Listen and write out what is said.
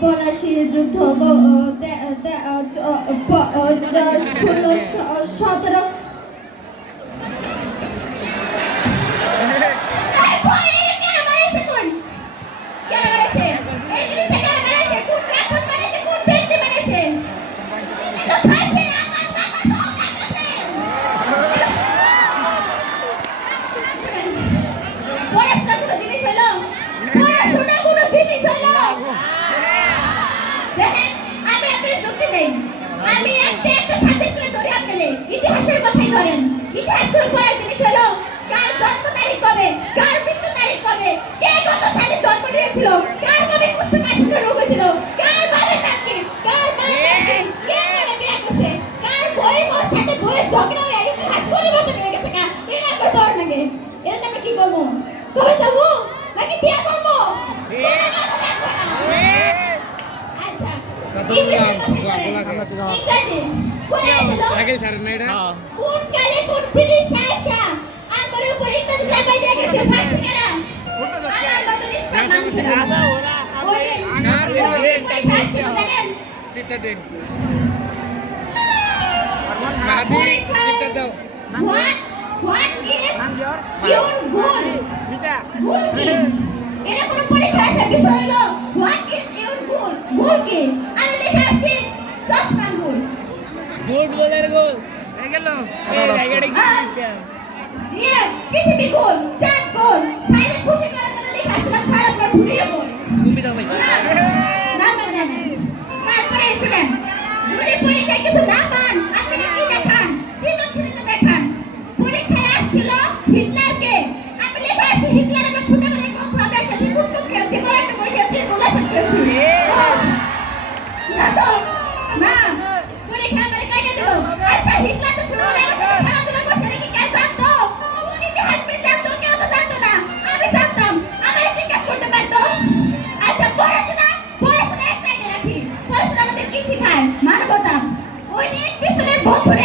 পলাশির যুদ্ধ 16-17 আমি একটা সাবজেক্ট করে ধরে আপনাদের ইতিহাসের কথাই ধরেন। ইতিহাস শুরু করার জিনিস হলো কার জন্ম তারিখ কবে, কার মৃত্যু তারিখ কবে, কে কত সালে জন্ম নিয়েছিল, কার কবে কোষ্ঠকাঠিন্য রোগ হয়েছিল, কার বাবার নাম কি, কার মায়ের নাম কি, কে কারে বিয়ে করছে, কার বই মোর সাথে বইয়ের ঝগড়া হয়ে ইতিহাস পরিবর্তন হয়ে গেছে। এটা আমার বড় লাগে। এটা আমরা কি করবো? কবে যাবো নাকি বিয়ে করবো? সাইকেল ছাড়েন না এটা কোন কালে কোন ব্রিটিশ শাসা আমার উপর ইংরেজ লাগাই দিয়ে গেছে ফাঁসিকেরা আমার মত নিষ্পাপ সিটটা দেন মাদি সিটটা দাও what is your goal goal কি এটা কোন পরীক্ষা আসার বিষয় হলো what is your goal goal কি আমি লেখা আছে চশমা গোল গুড গোলের গোল হয়ে গেল এই জায়গাটা কি সিস্টেম দিয়ে পৃথিবী গোল চাঁদ গোল সাইরে খুশি করার জন্য লেখা আছে সারা পর ঘুরিয়ে গোল তুমি যাও ভাই না তারপরে শুনেন যদি পরীক্ষায় কিছু না পান আপনি কি দেখান সৃজনশীলতা দেখান পরীক্ষায় আসছিল হিটলারকে আপনি লেখা আছে হিটলার আমরা ছোটবেলায় কম ভাবে শেষে পুস্তক খেলছি পড়াতে বই খেলছি গোলা খেলছি না তো না পরীক্ষা করে কাটিয়ে দেব আচ্ছা হিটলার তো ছোটবেলায় আমার সাথে খেলাধুলা করছে নাকি কে জানতো উনি ইতিহাস জানতো কেউ তো জানতো না আমি জানতাম আমার জিজ্ঞাসা করতে পারতো আচ্ছা পড়াশোনা এক সাইডে রাখি পড়াশোনা আমাদের কি শেখায় মানবতা ওই দিন পিছনের বন্ধুরে